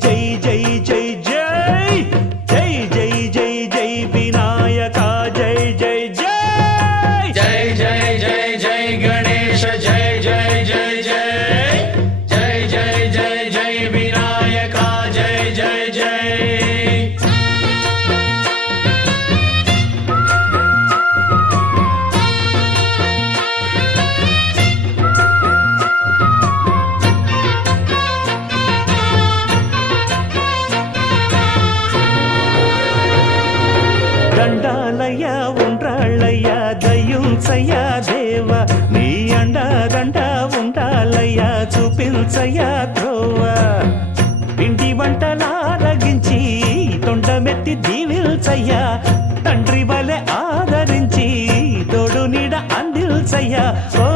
జై జై జై జై జై జై జై జై వినాయక జై జై జై జై జై జై జై గణేశ జై జై జై జై జై జై జై జై వినాయక జై జై జై దండాలయ్యా ఉండ్రాళ్ళయ్యా దయ్యుంచయ్యా దేవ నీ అండ ఉండాలయ్యా చూపించయ్యా త్రోవ పిండి వంటలారగించి తొండమెత్తి దీవిల్చయ్యా తండ్రి వలె ఆదరించి తోడు నీడ అందిల్చయ్యా ఓ